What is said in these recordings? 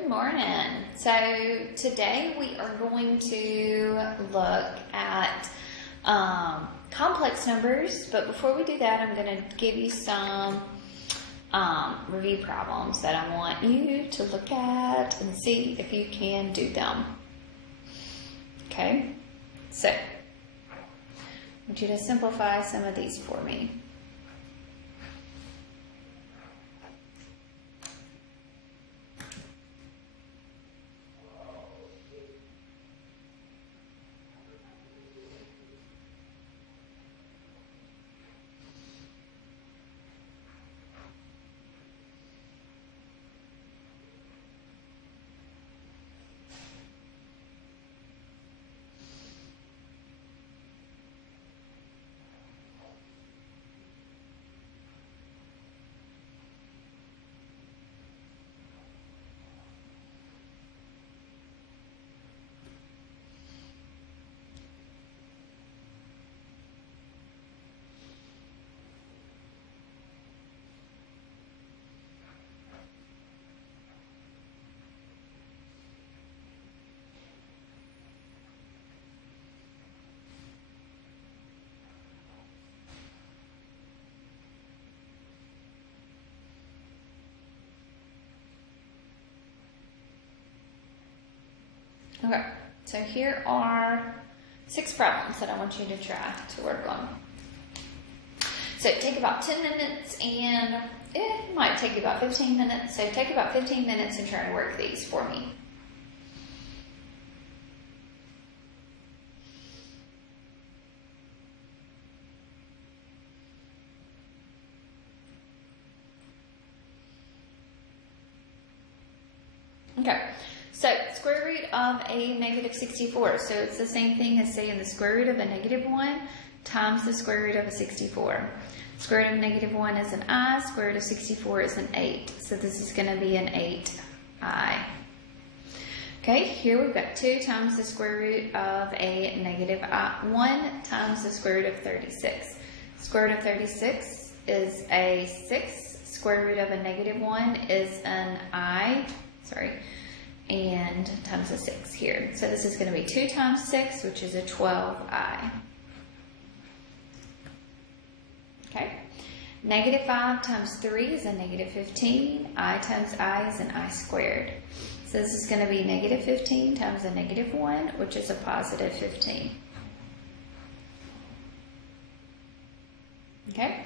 Good morning. So today we are going to look at complex numbers, but before we do that, I'm going to give you some review problems that I want you to look at and see if you can do them. Okay, so I want you to simplify some of these for me. Okay, so here are 6 problems that I want you to try to work on. So take about 10 minutes and it might take you about 15 minutes. So take about 15 minutes and try to work these for me. Okay. So, square root of a negative 64. So, it's the same thing as saying the square root of a negative 1 times the square root of a 64. Square root of negative 1 is an I, square root of 64 is an 8. So, this is going to be an 8i. Okay, here we've got 2 times the square root of a negative 1 times the square root of 36. Square root of 36 is a 6. Square root of a negative 1 is an and times a 6 here. So this is going to be 2 times 6, which is a 12i. Okay. Negative 5 times 3 is a negative 15. I times I is an I squared. So this is going to be negative 15 times a negative 1, which is a positive 15. Okay.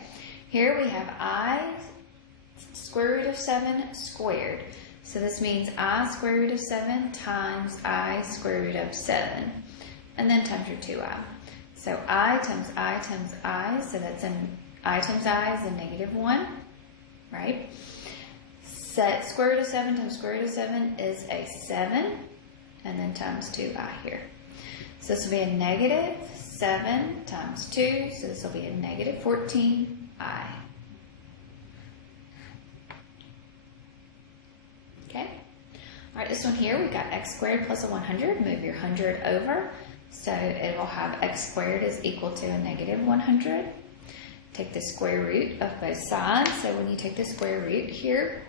Here we have I square root of 7 squared. So this means I square root of 7 times I square root of 7, and then times your 2i. So I times I times I, so that's an I times I is a negative 1, right? Set square root of 7 times square root of 7 is a 7, and then times 2i here. So this will be a negative 7 times 2, so this will be a negative 14i. Okay. All right, this one here, we've got x squared plus a 100. Move your 100 over. So it will have x squared is equal to a negative 100. Take the square root of both sides. So when you take the square root here,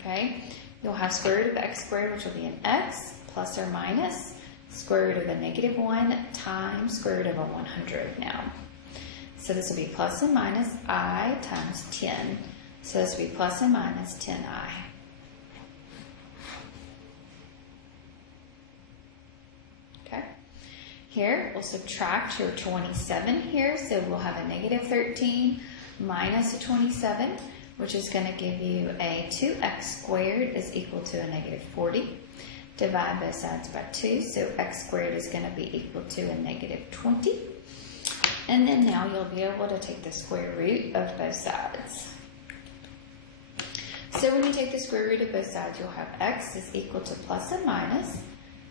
okay, you'll have square root of x squared, which will be an x, plus or minus square root of a negative 1 times square root of a 100 now. So this will be plus and minus I times 10. So this will be plus and minus 10i. Okay. Here, we'll subtract your 27 here. So we'll have a negative 13 minus a 27, which is going to give you a 2x squared is equal to a negative 40. Divide both sides by 2. So x squared is going to be equal to a negative 20. And then now you'll be able to take the square root of both sides. So when you take the square root of both sides, you'll have x is equal to plus and minus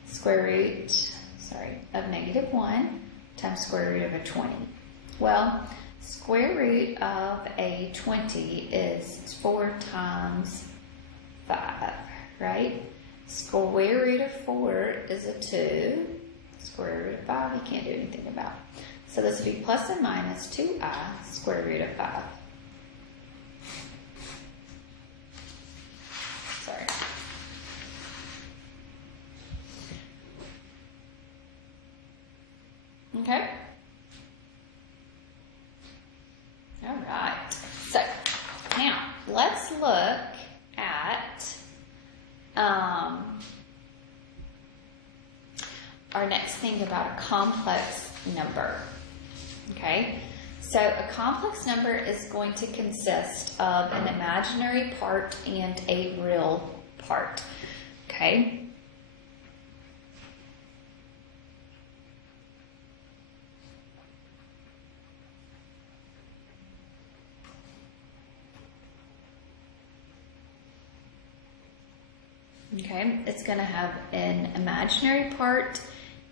square root, of negative 1 times square root of a 20. Well, square root of a 20 is 4 times 5, right? Square root of 4 is a 2. Square root of 5, you can't do anything about. So this would be plus and minus 2i square root of 5. look at our next thing about a complex number. Okay, so a complex number is going to consist of an imaginary part and a real part. Okay. Okay, it's going to have an imaginary part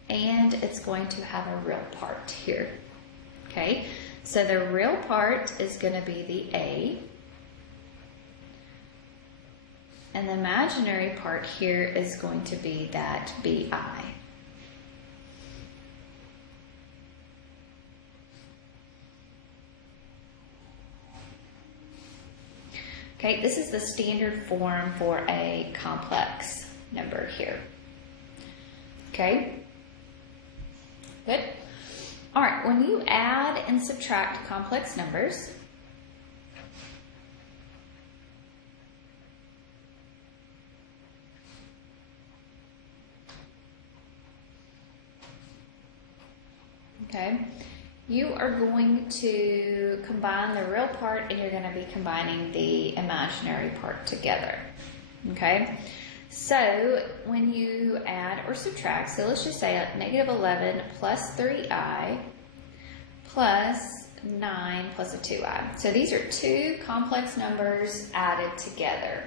and it's going to have a real part here. Okay, so the real part is going to be the A, and the imaginary part here is going to be that BI. Okay, this is the standard form for a complex number here. Okay, good. All right, when you add and subtract complex numbers, okay, you are going to combine the real part and you're going to be combining the imaginary part together. Okay, so when you add or subtract, so let's just say negative 11 plus 3i plus 9 plus a 2i. So these are two complex numbers added together.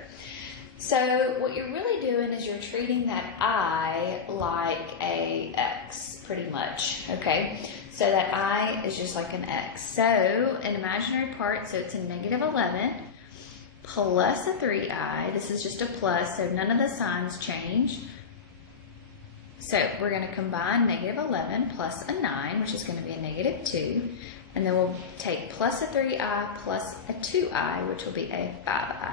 So what you're really doing is you're treating that I like a x, pretty much, okay? So that I is just like an x. So an imaginary part, so it's a negative 11 plus a 3i. This is just a plus, so none of the signs change. So we're going to combine negative 11 plus a 9, which is going to be a negative 2. And then we'll take plus a 3i plus a 2i, which will be a 5i.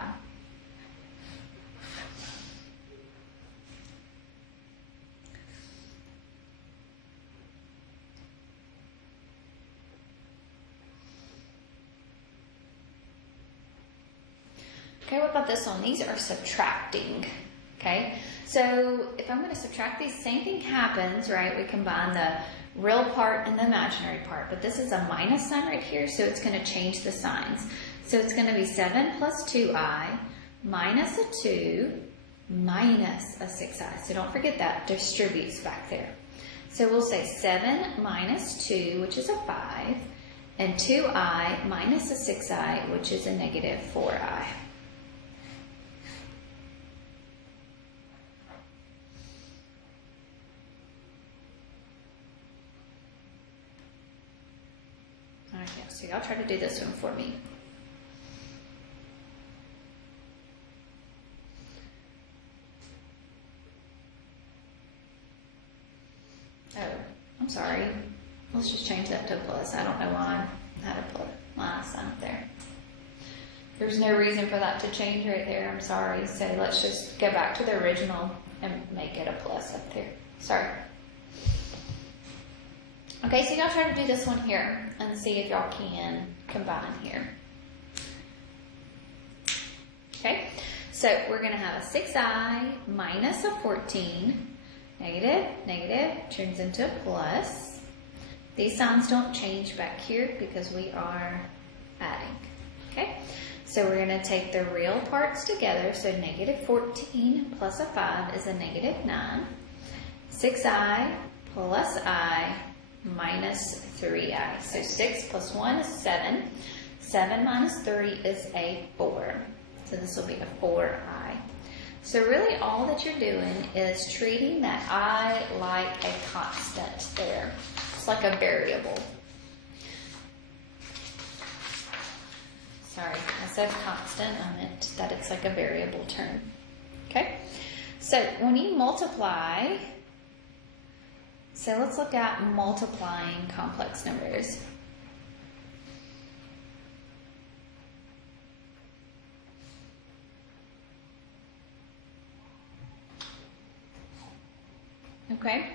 Okay, what about this one? These are subtracting, okay? So if I'm going to subtract these, same thing happens, right? We combine the real part and the imaginary part, but this is a minus sign right here, so it's going to change the signs. So it's going to be 7 plus 2i minus a 2 minus a 6i. So don't forget that distributes back there. So we'll say 7 minus 2, which is a 5, and 2i minus a 6i, which is a negative 4i. So y'all try to do this one for me. Oh, I'm sorry. Let's just change that to a plus. I don't know why I had a plus sign up there. There's no reason for that to change right there. I'm sorry. So let's just go back to the original and make it a plus up there. Sorry. Okay, so y'all try to do this one here and see if y'all can combine here. Okay, so we're going to have a 6i minus a 14, negative, negative, turns into a plus. These signs don't change back here because we are adding. Okay, so we're going to take the real parts together. So negative 14 plus a 5 is a negative 9. 6i plus I minus 3i. So 6 plus 1 is 7. 7 minus 3 is a 4. So this will be a 4i. So really all that you're doing is treating that I like a constant there. It's like a variable. Sorry, I said constant. I meant that it's like a variable term. Okay? So when you multiply, so let's look at multiplying complex numbers. Okay,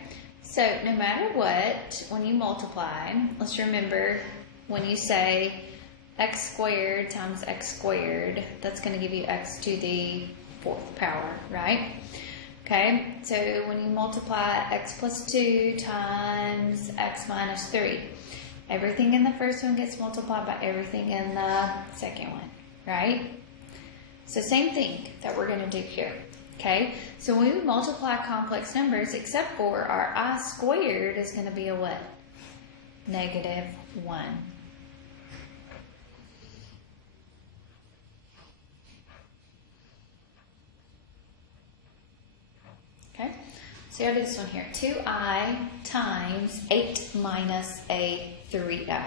so no matter what, when you multiply, let's remember when you say x squared times x squared, that's going to give you x to the 4th power, right? Okay, so when you multiply x plus 2 times x minus 3, everything in the first one gets multiplied by everything in the second one, right? So same thing that we're going to do here. Okay, so when we multiply complex numbers, except for our I squared is going to be a what? Negative 1. Okay, so I'll do this one here. 2i times 8 minus a 3i.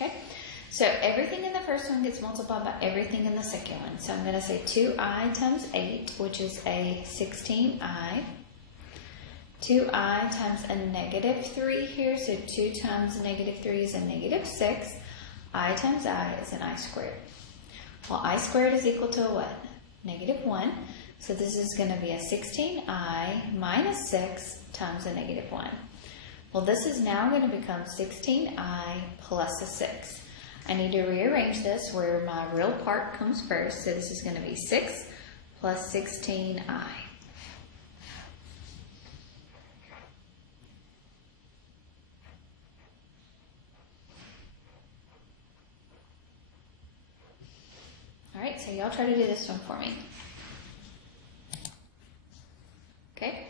Okay, so everything in the first one gets multiplied by everything in the second one. So I'm going to say 2i times 8, which is a 16i. 2i times a negative 3 here, so 2 times negative 3 is a negative 6. I times I is an I squared. Well, I squared is equal to a what? Negative 1. So this is going to be a 16i minus 6 times a negative 1. Well, this is now going to become 16i plus a 6. I need to rearrange this where my real part comes first. So this is going to be 6 plus 16i. All right, so y'all try to do this one for me. Okay,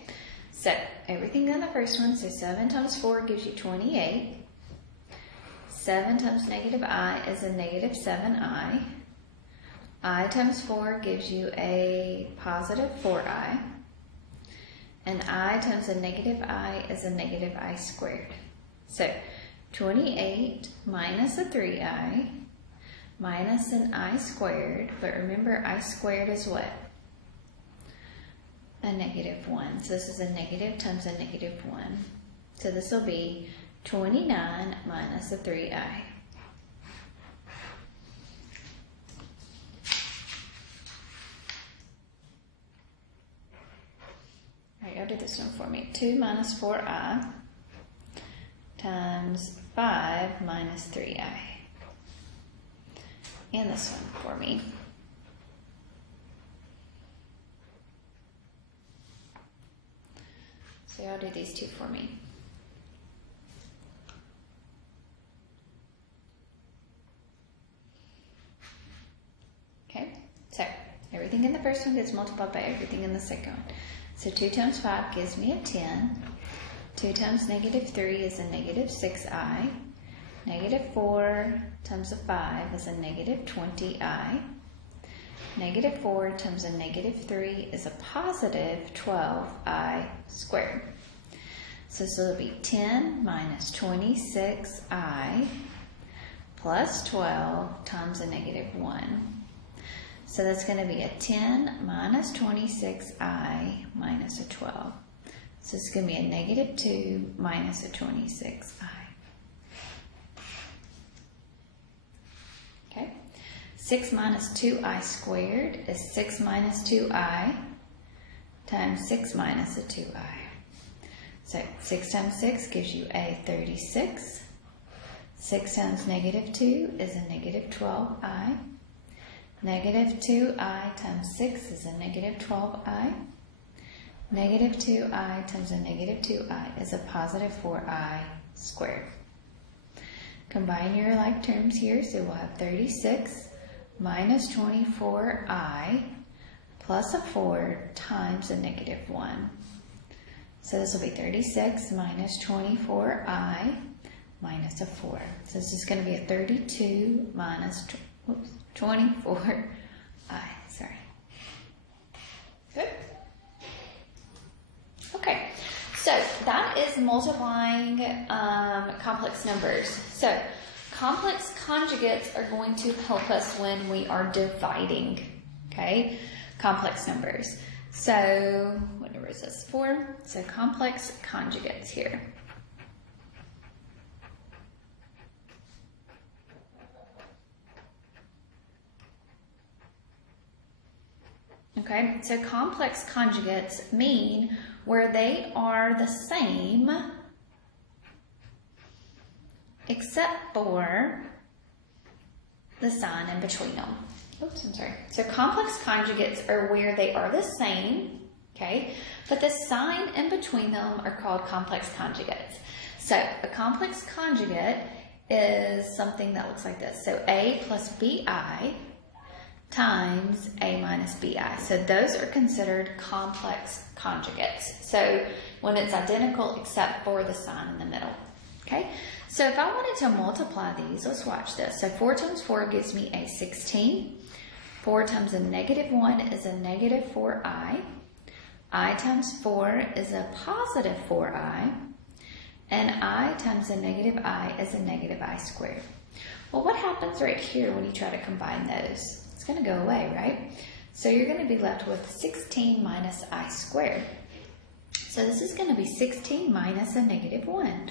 so everything in the first one, so 7 times 4 gives you 28. 7 times negative I is a negative 7i. I times 4 gives you a positive 4i. And I times a negative I is a negative I squared. So 28 minus a 3i minus an I squared, but remember I squared is what? A negative 1. So this is a negative times a negative 1. So this will be 29 minus a 3i. All right, y'all do this one for me. 2 minus 4i times 5 minus 3i. And this one for me. So y'all do these two for me. Okay, so everything in the first one gets multiplied by everything in the second one. So 2 times 5 gives me a 10. 2 times negative 3 is a negative 6i. Negative 4 times a 5 is a negative 20i. Negative 4 times a negative 3 is a positive 12i squared. So this will be 10 minus 26i plus 12 times a negative 1. So that's going to be a 10 minus 26i minus a 12. So it's going to be a negative 2 minus a 26i. Okay. 6 minus 2i squared is 6 minus 2i times 6 minus a 2i. So 6 times 6 gives you a 36. 6 times negative 2 is a negative 12i. Negative 2i times 6 is a negative 12i. Negative 2i times a negative 2i is a positive 4i squared. Combine your like terms here, so we'll have 36 minus 24i plus a 4 times a negative 1. So this will be 36 minus 24i minus a 4. So this is going to be a 32 minus 24i. Sorry. Good. Okay, so that is multiplying complex numbers. So complex conjugates are going to help us when we are dividing, okay, complex numbers. So what number is this? 4. So complex conjugates here. Okay, so complex conjugates mean where they are the same except for the sign in between them. Oops, I'm sorry. So complex conjugates are where they are the same, okay, but the sign in between them are called complex conjugates. So a complex conjugate is something that looks like this. So A plus BI times A minus BI. So those are considered complex conjugates. So when it's identical except for the sign in the middle. Okay, so if I wanted to multiply these, let's watch this. So 4 times 4 gives me a 16. 4 times a negative 1 is a negative 4i. I times 4 is a positive 4i. And I times a negative I is a negative I squared. Well, what happens right here when you try to combine those? It's going to go away, right? So you're going to be left with 16 minus I squared. So this is going to be 16 minus a negative 1.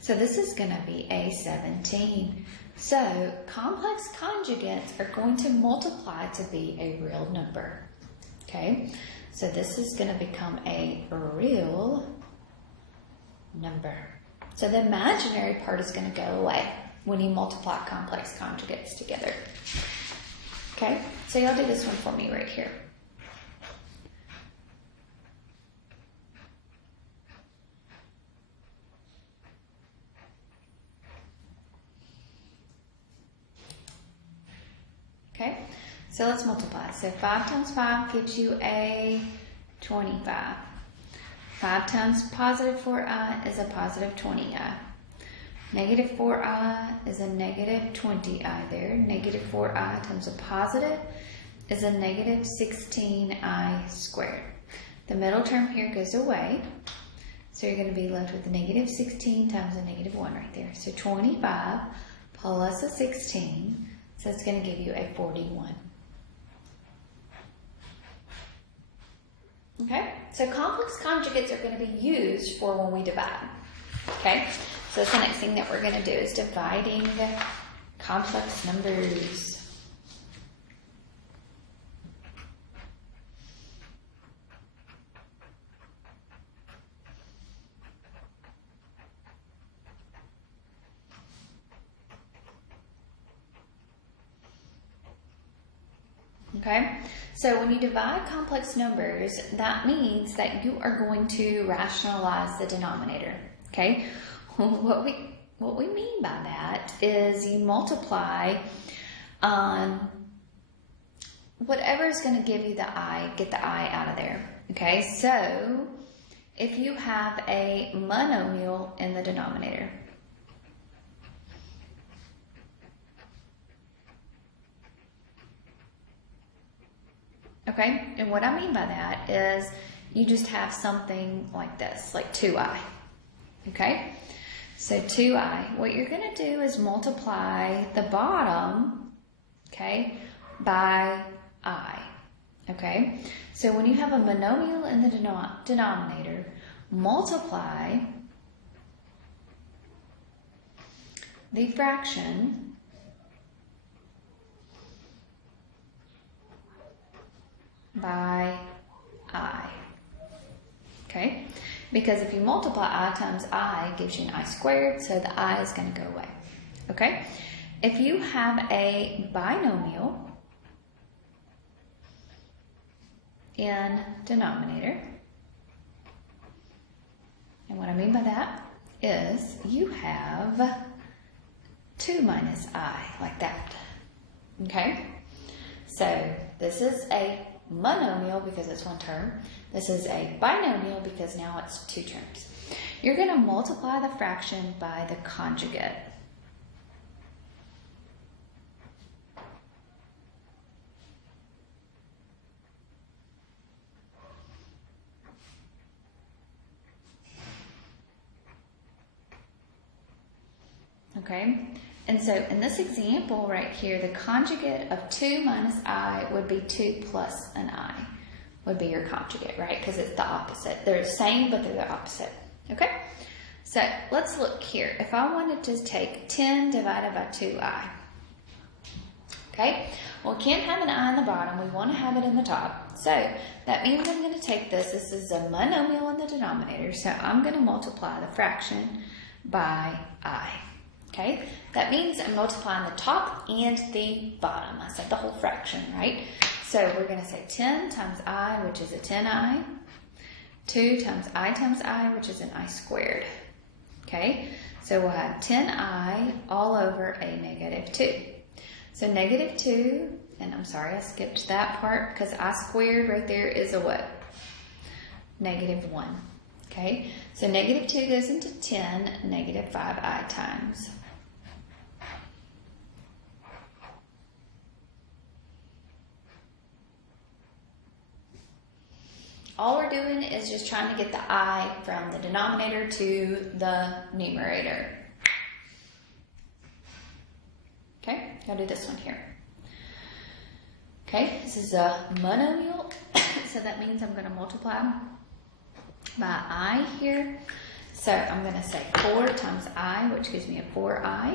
So this is going to be a 17. So complex conjugates are going to multiply to be a real number. Okay, so this is going to become a real number. So the imaginary part is going to go away when you multiply complex conjugates together. Okay, so y'all do this one for me right here. Okay, so let's multiply. So 5 times 5 gives you a 25. 5 times positive 4i is a positive 20i. Negative 4i is a negative 20i there. Negative 4i times a positive is a negative 16i squared. The middle term here goes away. So you're going to be left with a negative 16 times a negative 1 right there. So 25 plus a 16. So it's going to give you a 41. Okay, so complex conjugates are going to be used for when we divide. Okay, so that's the next thing that we're going to do is dividing complex numbers. Okay, so when you divide complex numbers, that means that you are going to rationalize the denominator. Okay, what we mean by that is you multiply whatever is going to give you the I, get the I out of there. Okay, so if you have a monomial in the denominator, okay, and what I mean by that is you just have something like this, like 2i, okay? So 2i, what you're going to do is multiply the bottom, okay, by I, okay? So when you have a monomial in the denominator, multiply the fraction by I, okay? Because if you multiply I times I, it gives you an I squared, so the I is going to go away, okay? If you have a binomial in denominator, and what I mean by that is you have 2 minus I, like that, okay? So this is a monomial because it's one term. This is a binomial because now it's 2 terms. You're going to multiply the fraction by the conjugate. Okay, and so in this example right here, the conjugate of 2 minus I would be 2 plus an I, would be your conjugate, right? Because it's the opposite. They're the same, but they're the opposite. Okay, so let's look here. If I wanted to take 10 divided by 2i, okay, well, we can't have an I in the bottom. We want to have it in the top. So that means I'm going to take this is a monomial in the denominator, so I'm going to multiply the fraction by I. Okay, that means I'm multiplying the top and the bottom. I said the whole fraction, right? So we're going to say 10 times I, which is a 10I, 2 times I, which is an I squared. Okay, so we'll have 10I all over a negative 2. So negative 2, and I'm sorry I skipped that part because I squared right there is a what? Negative 1. Okay, so negative 2 goes into 10, negative 5I times. All we're doing is just trying to get the I from the denominator to the numerator. Okay, I'll do this one here. Okay, this is a monomial, so that means I'm going to multiply by I here. So I'm going to say 4 times I, which gives me a 4I,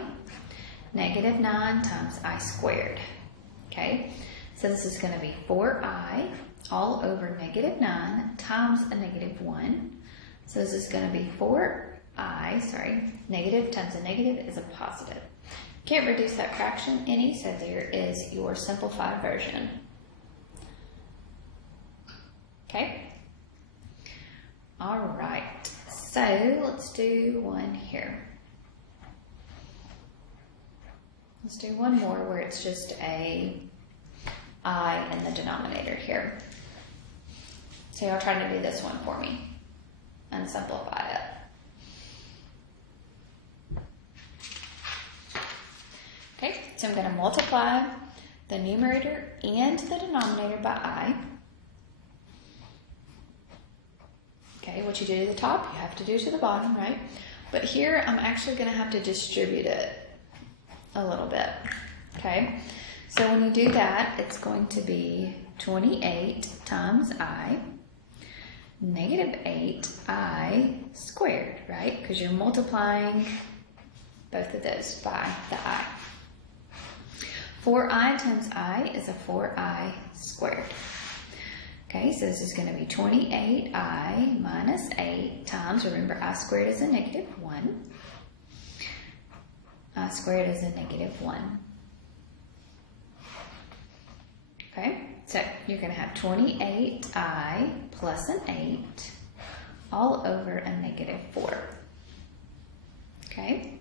negative 9 times I squared. Okay, so this is going to be 4I all over negative 9 times a negative 1. So this is going to be 4I, negative times a negative is a positive. Can't reduce that fraction any, so there is your simplified version. Okay? All right, so let's do one here. Let's do one more where it's just a I in the denominator here. So y'all try to do this one for me and simplify it. Okay, so I'm going to multiply the numerator and the denominator by I. Okay, what you do to the top, you have to do to the bottom, right? But here, I'm actually going to have to distribute it a little bit. Okay, so when you do that, it's going to be 28 times I, negative 8I squared, right? Because you're multiplying both of those by the I. 4I times I is a 4I squared. Okay, so this is going to be 28I minus 8 times, remember I squared is a negative 1. I squared is a negative 1. Okay, so you're going to have 28I plus an 8 all over a negative 4. Okay,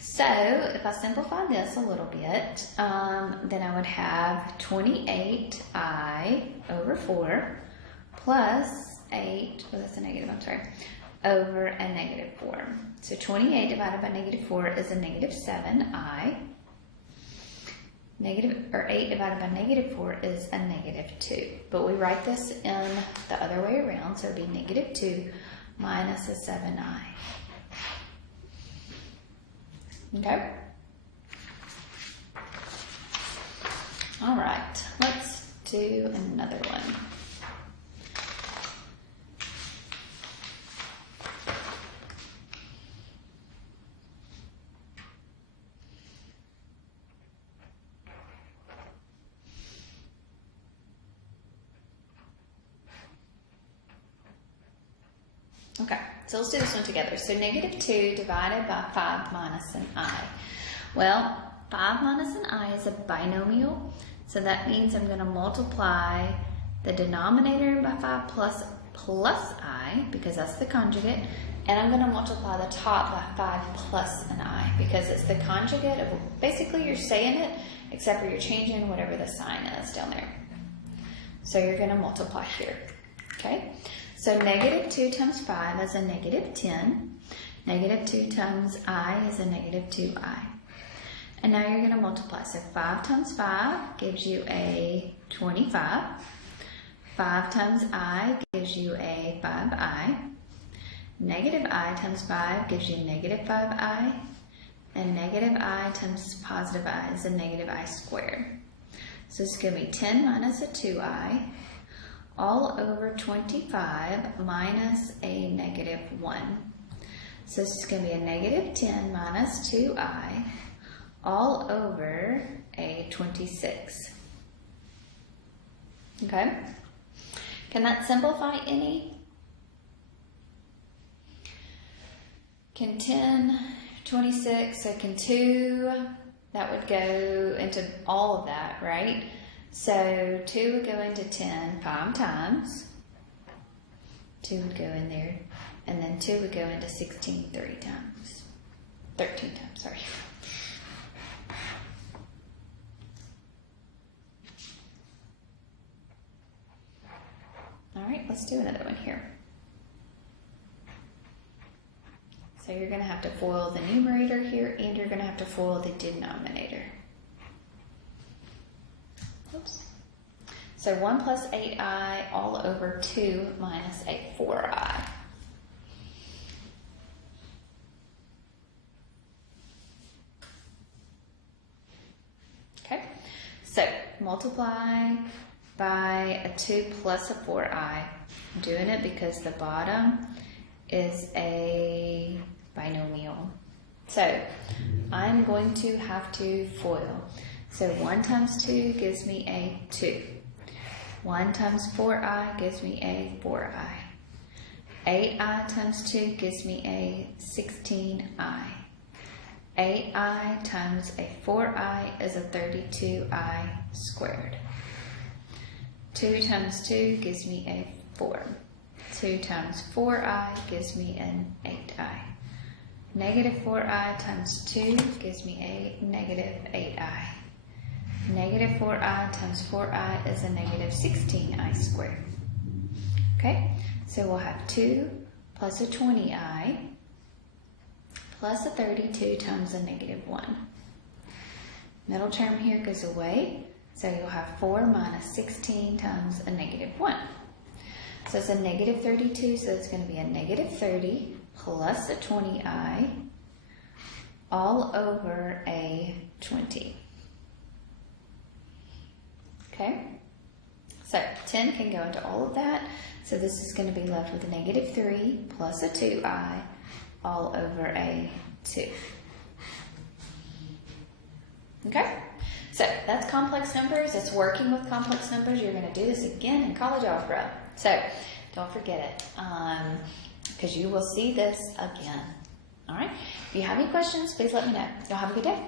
so if I simplify this a little bit, then I would have 28I over 4 plus 8, well that's a negative, I'm sorry, over a negative 4. So 28 divided by negative 4 is a negative 7I. 8 divided by negative 4 is a negative 2. But we write this in the other way around, so it would be negative 2 minus a 7I. Okay? All right, let's do another one. Okay, so let's do this one together. So negative 2 divided by 5 minus an I. Well, 5 minus an I is a binomial, so that means I'm going to multiply the denominator by 5 plus I, because that's the conjugate, and I'm going to multiply the top by 5 plus an I, because it's the conjugate of, basically you're saying it, except for you're changing whatever the sign is down there. So you're going to multiply here, okay? So negative 2 times 5 is a negative 10. Negative 2 times I is a negative 2I. And now you're going to multiply. So 5 times 5 gives you a 25. 5 times I gives you a 5I. Negative I times 5 gives you negative 5I. And negative I times positive I is a negative I squared. So it's going to be 10 minus a 2I. All over 25 minus a negative 1. So this is going to be a negative 10 minus 2I all over a 26. Okay? Can that simplify any? Can 10, 26, so can 2, that would go into all of that, right? So 2 would go into 10 5 times. 2 would go in there, and then 2 would go into 16 13 times, sorry. All right, let's do another one here. So you're going to have to FOIL the numerator here, and you're going to have to FOIL the denominator. Oops. So 1 plus 8i all over 2 minus a 4i. Okay, so multiply by a 2 plus a 4i. I'm doing it because the bottom is a binomial. So I'm going to have to FOIL. So 1 times 2 gives me a 2. 1 times 4i gives me a 4i. 8i times 2 gives me a 16i. 8i times a 4i is a 32i squared. 2 times 2 gives me a 4. 2 times 4i gives me an 8i. Negative 4i times 2 gives me a negative 8i. Negative 4i times 4i is a negative 16i squared. Okay, so we'll have 2 plus a 20i plus a 32 times a negative 1. Middle term here goes away, so you'll have 4 minus 16 times a negative 1. So it's a negative 32, so it's going to be a negative 30 plus a 20i all over a 20. Okay, so 10 can go into all of that, so this is going to be left with a negative 3 plus a 2i all over a 2. Okay, so that's complex numbers. It's working with complex numbers. You're going to do this again in college algebra, so don't forget it, because you will see this again. All right, if you have any questions, please let me know. Y'all have a good day.